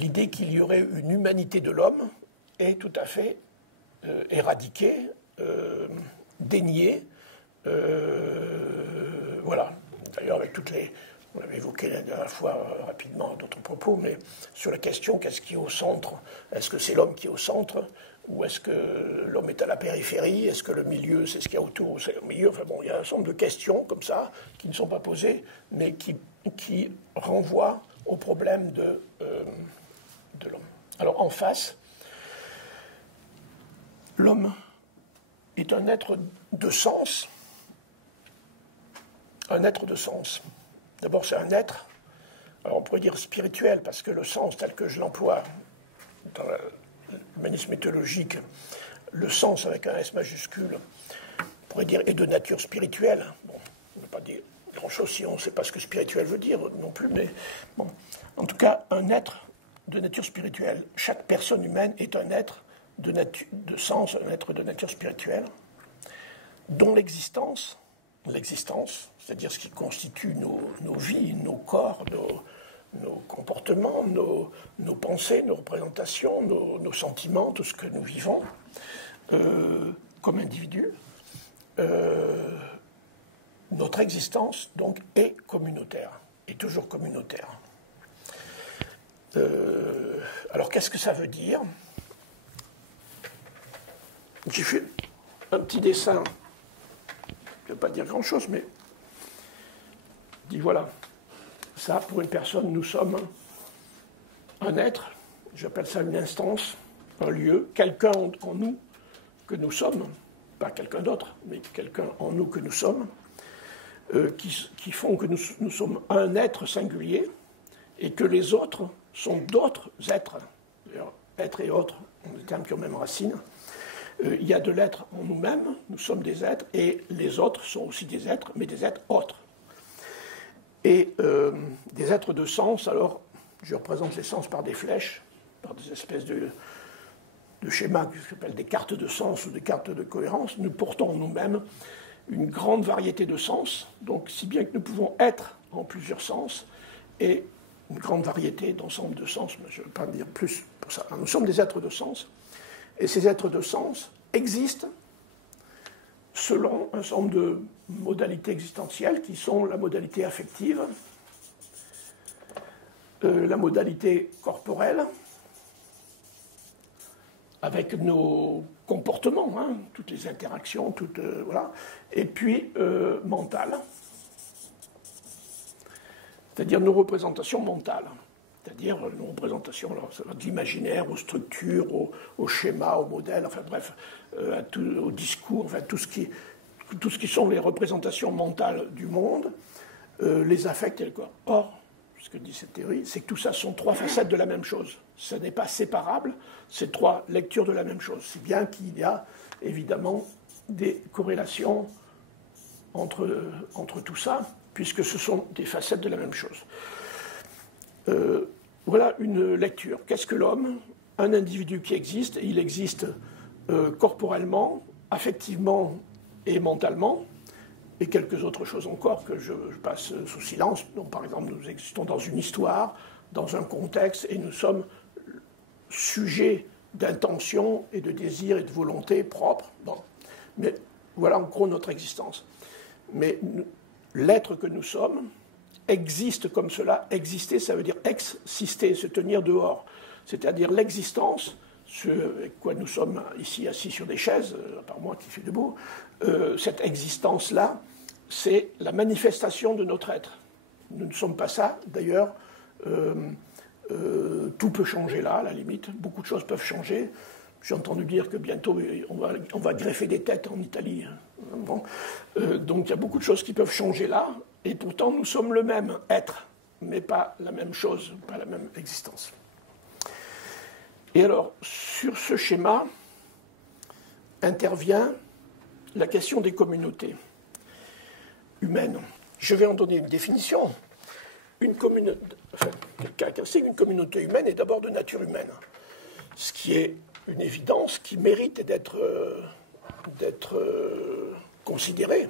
l'idée qu'il y aurait une humanité de l'homme est tout à fait éradiquée, déniée. Voilà. D'ailleurs, avec toutes les... On l'avait évoqué la dernière fois rapidement à d'autres propos, mais sur la question, qu'est-ce qui est au centre? Est-ce que c'est l'homme qui est au centre? Ou est-ce que l'homme est à la périphérie? Est-ce que le milieu, c'est ce qu'il y a autour? C'est le milieu. Enfin bon, il y a un certain nombre de questions comme ça, qui ne sont pas posées, mais qui renvoient au problème de l'homme. Alors en face, l'homme est un être de sens. Un être de sens. D'abord, c'est un être, alors on pourrait dire spirituel, parce que le sens tel que je l'emploie dans l'humanisme mythologique, le sens avec un S majuscule, on pourrait dire est de nature spirituelle. Bon, on ne peut pas dire grand-chose si on ne sait pas ce que spirituel veut dire non plus, mais bon. En tout cas, un être de nature spirituelle. Chaque personne humaine est un être de sens, un être de nature spirituelle, dont l'existence, c'est-à-dire ce qui constitue nos vies, nos corps, nos comportements, nos pensées, nos représentations, nos sentiments, tout ce que nous vivons comme individus, notre existence donc est communautaire, est toujours communautaire. Alors qu'est-ce que ça veut dire? J'ai fait un petit dessin, je ne veux pas dire grand-chose, mais je dis voilà, ça pour une personne, nous sommes un être, j'appelle ça une instance, un lieu, quelqu'un en nous que nous sommes, pas quelqu'un d'autre, mais quelqu'un en nous que nous sommes, qui font que nous sommes un être singulier et que les autres sont d'autres êtres. D'ailleurs, être et autre ont des termes qui ont même racine. Il y a de l'être en nous-mêmes, nous sommes des êtres, et les autres sont aussi des êtres, mais des êtres autres. Et des êtres de sens, alors je représente les sens par des flèches, par des espèces de schémas que j'appelle des cartes de sens ou des cartes de cohérence. Nous portons en nous-mêmes une grande variété de sens, donc si bien que nous pouvons être en plusieurs sens, et une grande variété d'ensemble de sens, mais je ne veux pas dire plus pour ça. Nous sommes des êtres de sens, et ces êtres de sens existent selon un certain nombre de modalités existentielles qui sont la modalité affective, la modalité corporelle, avec nos comportements, hein, toutes les interactions, voilà, et puis mentale, c'est-à-dire nos représentations mentales, c'est-à-dire nos représentations d'imaginaire, aux structures, aux schémas, aux modèles, enfin bref, au discours, enfin tout ce qui sont les représentations mentales du monde, les affects et le corps. Or, ce que dit cette théorie, c'est que tout ça sont trois facettes de la même chose. Ce n'est pas séparable, c'est trois lectures de la même chose. Si bien qu'il y a évidemment des corrélations entre tout ça, puisque ce sont des facettes de la même chose. Voilà une lecture. Qu'est-ce que l'homme? Un individu qui existe, et il existe corporellement, affectivement et mentalement, et quelques autres choses encore que je passe sous silence. Donc, par exemple, nous existons dans une histoire, dans un contexte, et nous sommes sujets d'intention et de désir et de volonté propres. Bon. Mais voilà en gros notre existence. Mais l'être que nous sommes existe comme cela. Exister, ça veut dire exister, se tenir dehors. C'est-à-dire l'existence, ce avec quoi nous sommes ici assis sur des chaises, à part moi qui suis debout, cette existence-là, c'est la manifestation de notre être. Nous ne sommes pas ça, d'ailleurs, tout peut changer là, à la limite, beaucoup de choses peuvent changer. J'ai entendu dire que bientôt on va greffer des têtes en Italie. Bon. Donc il y a beaucoup de choses qui peuvent changer là, et pourtant nous sommes le même être, mais pas la même chose, pas la même existence. Et alors, sur ce schéma, intervient la question des communautés humaines. Je vais en donner une définition. Une caractéristique d'une communauté humaine est d'abord de nature humaine, ce qui est une évidence qui mérite d'être considérée.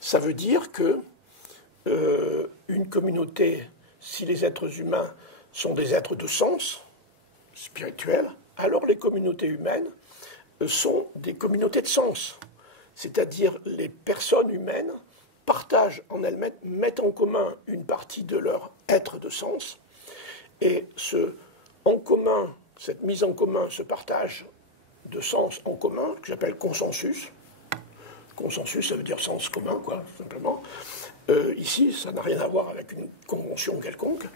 Ça veut dire que une communauté, si les êtres humains sont des êtres de sens, spirituelle, alors les communautés humaines sont des communautés de sens. C'est-à-dire les personnes humaines partagent en elles-mêmes, mettent en commun une partie de leur être de sens, et en commun, cette mise en commun, ce partage de sens en commun, que j'appelle consensus. Consensus, ça veut dire sens commun, quoi, simplement. Ici, ça n'a rien à voir avec une convention quelconque.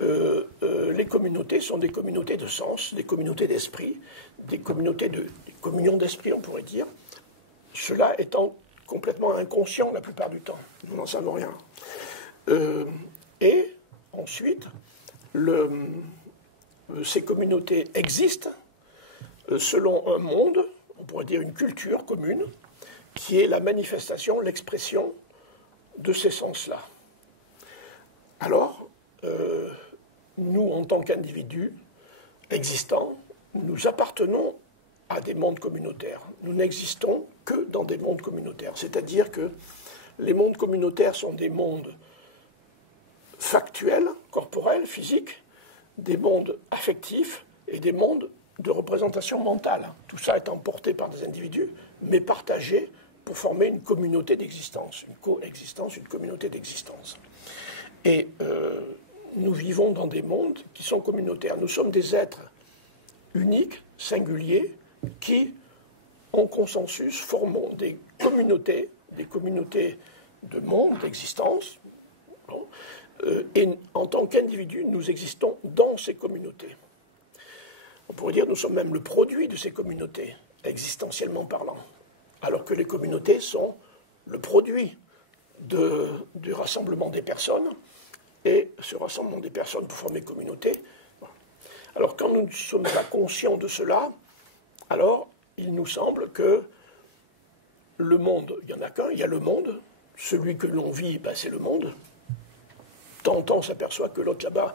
Les communautés sont des communautés de sens, des communautés d'esprit, des communions d'esprit, on pourrait dire. Cela étant complètement inconscient la plupart du temps. Nous n'en savons rien. Et ensuite, ces communautés existent selon un monde, on pourrait dire une culture commune, qui est la manifestation, l'expression de ces sens-là. Alors, nous, en tant qu'individus existants, nous appartenons à des mondes communautaires. Nous n'existons que dans des mondes communautaires. C'est-à-dire que les mondes communautaires sont des mondes factuels, corporels, physiques, des mondes affectifs et des mondes de représentation mentale. Tout ça étant porté par des individus, mais partagé pour former une communauté d'existence, une coexistence, une communauté d'existence. Et nous vivons dans des mondes qui sont communautaires. Nous sommes des êtres uniques, singuliers, qui, en consensus, formons des communautés de monde, d'existence, et en tant qu'individus, nous existons dans ces communautés. On pourrait dire que nous sommes même le produit de ces communautés, existentiellement parlant, alors que les communautés sont le produit du rassemblement des personnes, et ce rassemblement des personnes pour former communauté. Alors quand nous ne sommes pas conscients de cela, alors il nous semble que le monde, il n'y en a qu'un, il y a le monde, celui que l'on vit, ben, c'est le monde. Tant on s'aperçoit que l'autre là-bas,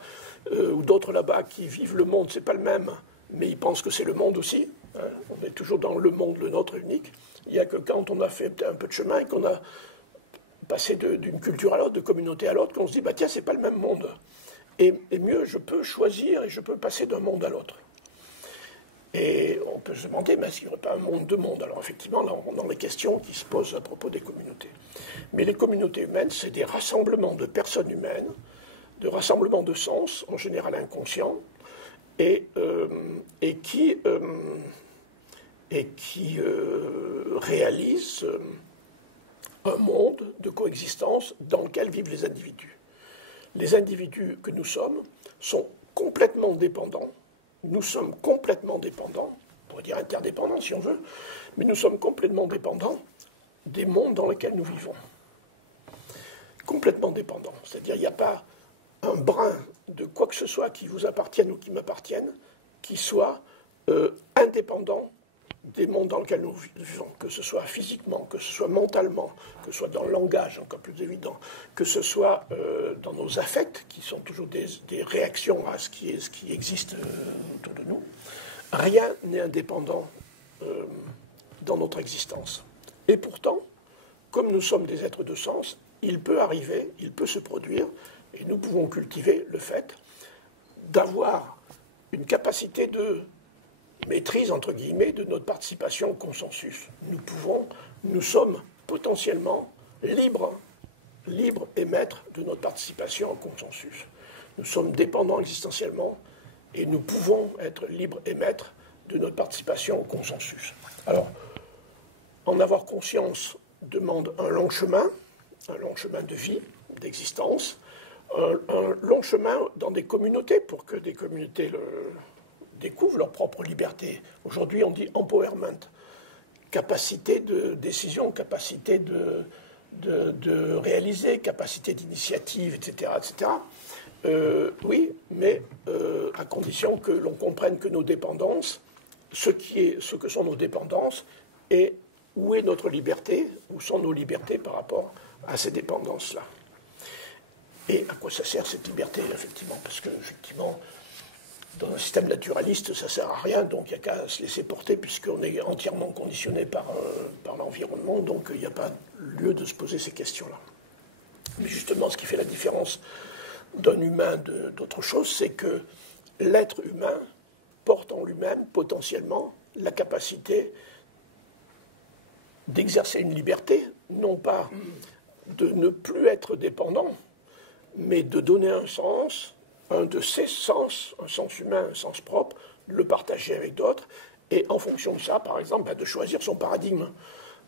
ou d'autres là-bas qui vivent le monde, c'est pas le même, mais ils pensent que c'est le monde aussi. Hein. On est toujours dans le monde, le nôtre unique. Il n'y a que quand on a fait un peu de chemin et qu'on a passé d'une culture à l'autre, de communauté à l'autre, qu'on se dit, bah tiens, c'est pas le même monde. Et mieux, je peux choisir et je peux passer d'un monde à l'autre. Et on peut se demander, mais est-ce qu'il n'y aurait pas un monde de monde? Alors effectivement, là, on est dans les questions qui se posent à propos des communautés. Mais les communautés humaines, c'est des rassemblements de personnes humaines, de rassemblements de sens, en général inconscients, et qui réalisent un monde de coexistence dans lequel vivent les individus. Les individus que nous sommes sont complètement dépendants. Nous sommes complètement dépendants, on pourrait dire interdépendants si on veut, mais nous sommes complètement dépendants des mondes dans lesquels nous vivons. Complètement dépendants. C'est-à-dire qu'il n'y a pas un brin de quoi que ce soit qui vous appartienne ou qui m'appartienne qui soit indépendant des mondes dans lesquels nous vivons, que ce soit physiquement, que ce soit mentalement, que ce soit dans le langage, encore plus évident, que ce soit dans nos affects, qui sont toujours des réactions à ce qui existe autour de nous. Rien n'est indépendant dans notre existence. Et pourtant, comme nous sommes des êtres de sens, il peut arriver, il peut se produire, et nous pouvons cultiver le fait d'avoir une capacité de maîtrise, entre guillemets, de notre participation au consensus. Nous sommes potentiellement libres et maîtres de notre participation au consensus. Nous sommes dépendants existentiellement et nous pouvons être libres et maîtres de notre participation au consensus. Alors, en avoir conscience demande un long chemin de vie, d'existence, un long chemin dans des communautés pour que des communautés découvrent leur propre liberté. Aujourd'hui, on dit empowerment, capacité de décision, capacité de réaliser, capacité d'initiative, etc. etc. Oui, mais à condition que l'on comprenne que nos dépendances, ce que sont nos dépendances, et où est notre liberté, où sont nos libertés par rapport à ces dépendances-là. Et à quoi ça sert cette liberté, effectivement? Parce que, effectivement, dans un système naturaliste, ça ne sert à rien, donc il n'y a qu'à se laisser porter, puisqu'on est entièrement conditionné par l'environnement, donc il n'y a pas lieu de se poser ces questions-là. Mais justement, ce qui fait la différence d'un humain d'autre chose, c'est que l'être humain porte en lui-même potentiellement la capacité d'exercer une liberté, non pas de ne plus être dépendant, mais de donner un sens, un de ses sens, un sens humain, un sens propre, de le partager avec d'autres, et en fonction de ça, par exemple, de choisir son paradigme,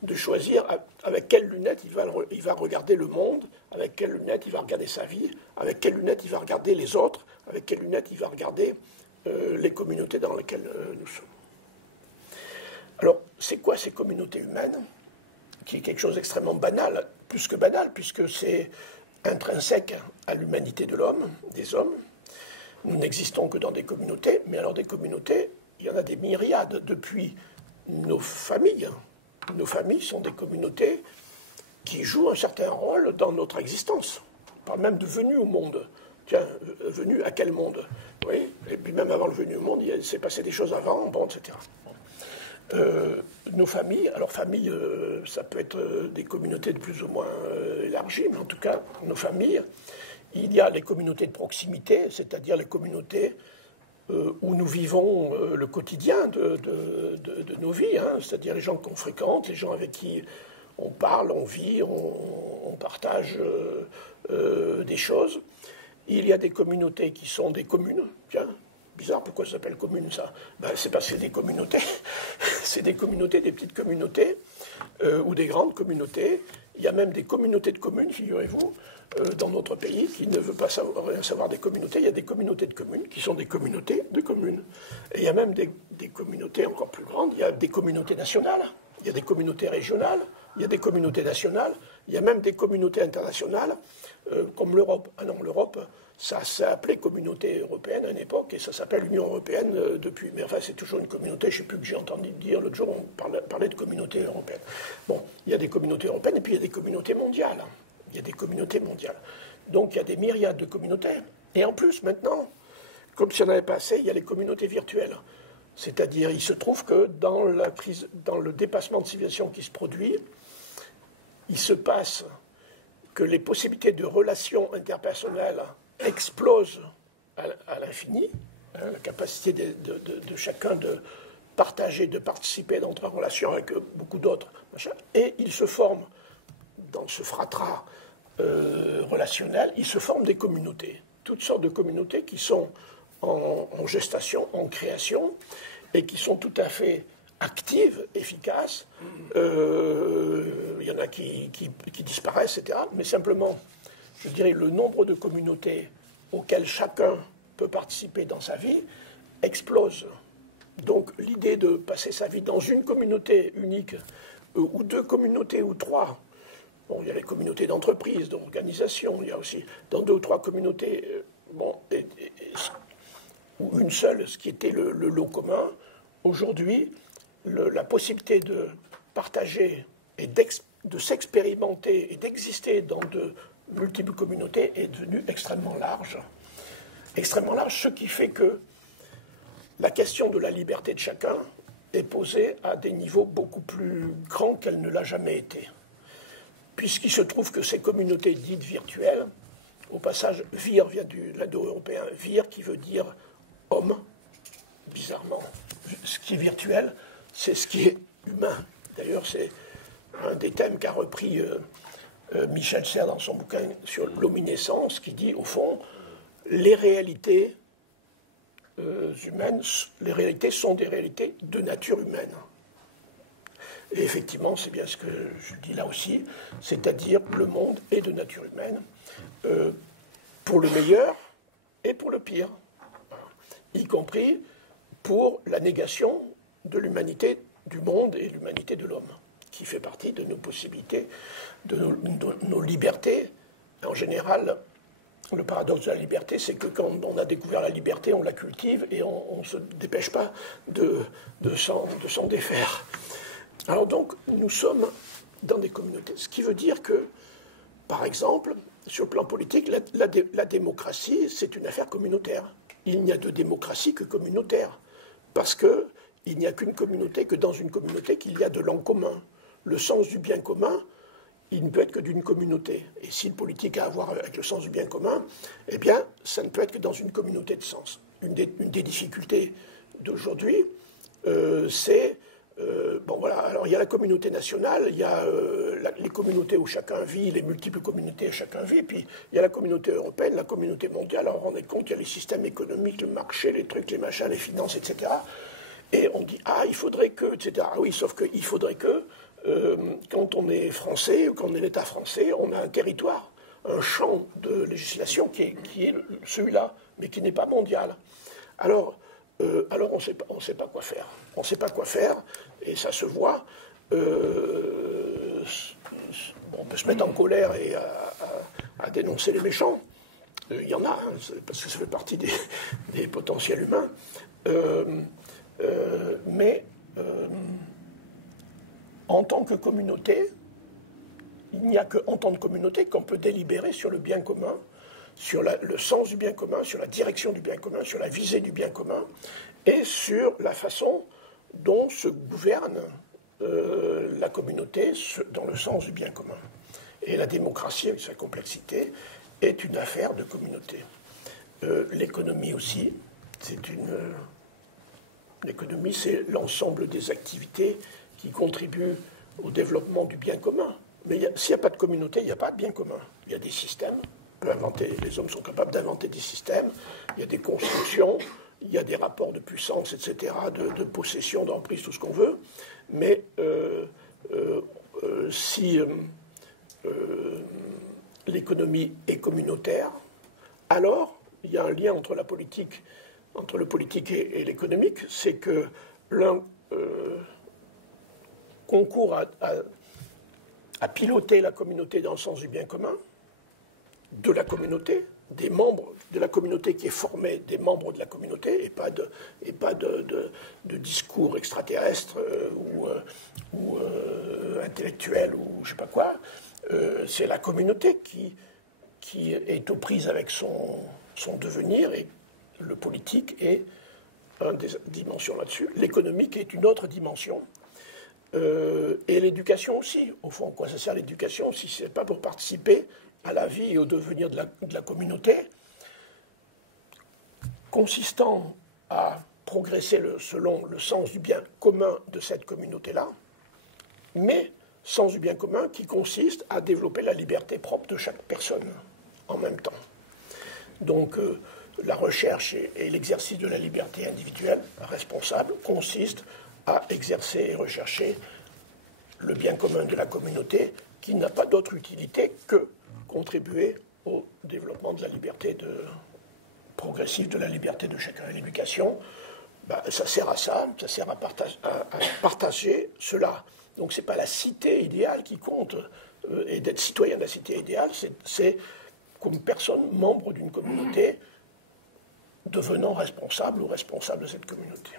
de choisir avec quelles lunettes il va regarder le monde, avec quelles lunettes il va regarder sa vie, avec quelles lunettes il va regarder les autres, avec quelles lunettes il va regarder les communautés dans lesquelles nous sommes. Alors, c'est quoi ces communautés humaines, qui est quelque chose d'extrêmement banal, plus que banal, puisque c'est intrinsèque à l'humanité de l'homme, des hommes. Nous n'existons que dans des communautés, mais alors des communautés, il y en a des myriades depuis nos familles. Nos familles sont des communautés qui jouent un certain rôle dans notre existence. On parle même de venue au monde. Tiens, venue à quel monde? Oui, et puis même avant le venu au monde, il s'est passé des choses avant, bon, etc. Nos familles, alors famille, ça peut être des communautés de plus ou moins élargies, mais en tout cas, nos familles, il y a les communautés de proximité, c'est-à-dire les communautés où nous vivons le quotidien de nos vies, hein, c'est-à-dire les gens qu'on fréquente, les gens avec qui on parle, on vit, on partage des choses. Il y a des communautés qui sont des communes, tiens, bizarre, pourquoi ça s'appelle commune, ça? Ben, c'est parce que c'est des communautés. C'est des communautés, des petites communautés, ou des grandes communautés. Il y a même des communautés de communes, figurez-vous, dans notre pays, qui ne veut pas rien savoir des communautés. Il y a des communautés de communes qui sont des communautés de communes. Et il y a même des communautés encore plus grandes. Il y a des communautés nationales, il y a des communautés régionales, il y a des communautés nationales, il y a même des communautés internationales, comme l'Europe. Ah non, l'Europe, ça s'est appelé communauté européenne à une époque, et ça s'appelle Union européenne depuis. Mais enfin, c'est toujours une communauté, je ne sais plus que j'ai entendu dire, l'autre jour, on parlait de communauté européenne. Bon, il y a des communautés européennes, et puis il y a des communautés mondiales. Il y a des communautés mondiales. Donc il y a des myriades de communautés. Et en plus, maintenant, comme si on avait passé, il y a les communautés virtuelles. C'est-à-dire, il se trouve que dans le dépassement de civilisation qui se produit, il se passe que les possibilités de relations interpersonnelles explosent à l'infini, hein, la capacité de chacun de partager, de participer, d'entrer en relation avec beaucoup d'autres, et il se forme, dans ce fratras relationnel, il se forme des communautés, toutes sortes de communautés qui sont en gestation, en création, et qui sont tout à fait actives, efficaces. Il y en a qui disparaissent, etc. Mais simplement, je dirais, le nombre de communautés auxquelles chacun peut participer dans sa vie explose. Donc l'idée de passer sa vie dans une communauté unique, ou deux communautés, ou trois, bon, il y a les communautés d'entreprise, d'organisation, il y a aussi dans deux ou trois communautés, ou une seule, ce qui était le lot commun. Aujourd'hui, la possibilité de partager et de s'expérimenter et d'exister dans de multiples communautés est devenue extrêmement large. Extrêmement large, ce qui fait que la question de la liberté de chacun est posée à des niveaux beaucoup plus grands qu'elle ne l'a jamais été. Puisqu'il se trouve que ces communautés dites virtuelles, au passage, vir vient de l'indo-européen, vir qui veut dire homme, bizarrement. Ce qui est virtuel, c'est ce qui est humain. D'ailleurs, c'est un des thèmes qu'a repris Michel Serres dans son bouquin sur l'omniscience, qui dit, au fond, les réalités humaines, les réalités sont des réalités de nature humaine. Et effectivement, c'est bien ce que je dis là aussi, c'est-à-dire le monde est de nature humaine, pour le meilleur et pour le pire, y compris pour la négation de l'humanité du monde et l'humanité de l'homme, qui fait partie de nos possibilités, de nos libertés. En général, le paradoxe de la liberté, c'est que quand on a découvert la liberté, on la cultive et on ne se dépêche pas de s'en défaire. Alors donc, nous sommes dans des communautés, ce qui veut dire que, par exemple, sur le plan politique, la démocratie, c'est une affaire communautaire. Il n'y a de démocratie que communautaire, parce qu'il n'y a qu'une communauté, que dans une communauté, qu'il y a de l'en commun. Le sens du bien commun, il ne peut être que d'une communauté. Et si le politique a à voir avec le sens du bien commun, eh bien, ça ne peut être que dans une communauté de sens. Une des difficultés d'aujourd'hui, c'est... bon voilà, alors il y a la communauté nationale, il y a les communautés où chacun vit, les multiples communautés où chacun vit, puis il y a la communauté européenne, la communauté mondiale. Alors on est compte, il y a les systèmes économiques, le marché, les trucs, les machins, les finances, etc. Et on dit, ah, il faudrait que, etc. Ah oui, sauf qu'il faudrait que, quand on est français, ou quand on est l'État français, on a un territoire, un champ de législation qui est celui-là, mais qui n'est pas mondial. Alors on ne sait pas quoi faire. On ne sait pas quoi faire, et ça se voit. On peut se mettre en colère et à dénoncer les méchants. Il y en a, hein, parce que ça fait partie des potentiels humains. Mais en tant que communauté, il n'y a qu'en tant que communauté qu'on peut délibérer sur le bien commun, sur le sens du bien commun, sur la direction du bien commun, sur la visée du bien commun, et sur la façon dont se gouverne la communauté dans le sens du bien commun. Et la démocratie, avec sa complexité, est une affaire de communauté. L'économie aussi, l'économie, c'est l'ensemble des activités qui contribuent au développement du bien commun. Mais s'il n'y a pas de communauté, il n'y a pas de bien commun. Il y a des systèmes. Les hommes sont capables d'inventer des systèmes, il y a des constructions, il y a des rapports de puissance, etc., de possession, d'emprise, tout ce qu'on veut, mais si l'économie est communautaire, alors il y a un lien entre le politique et l'économique, c'est que l'un concourt à piloter la communauté dans le sens du bien commun, de la communauté, des membres de la communauté qui est formée des membres de la communauté, et pas de discours extraterrestres ou intellectuels ou je ne sais pas quoi. C'est la communauté qui est aux prises avec son devenir, et le politique est une des dimensions là-dessus. L'économique est une autre dimension. Et l'éducation aussi. Au fond, quoi ça sert l'éducation si ce n'est pas pour participer à la vie et au devenir de la communauté, consistant à progresser selon le sens du bien commun de cette communauté-là, mais sens du bien commun qui consiste à développer la liberté propre de chaque personne en même temps. Donc la recherche et l'exercice de la liberté individuelle responsable consiste à exercer et rechercher le bien commun de la communauté qui n'a pas d'autre utilité que contribuer au développement de la liberté progressive de la liberté de chacun. Et l'éducation, ça sert à ça, ça sert à partager cela. Donc ce n'est pas la cité idéale qui compte, et d'être citoyen de la cité idéale, c'est comme personne membre d'une communauté devenant responsable ou responsable de cette communauté.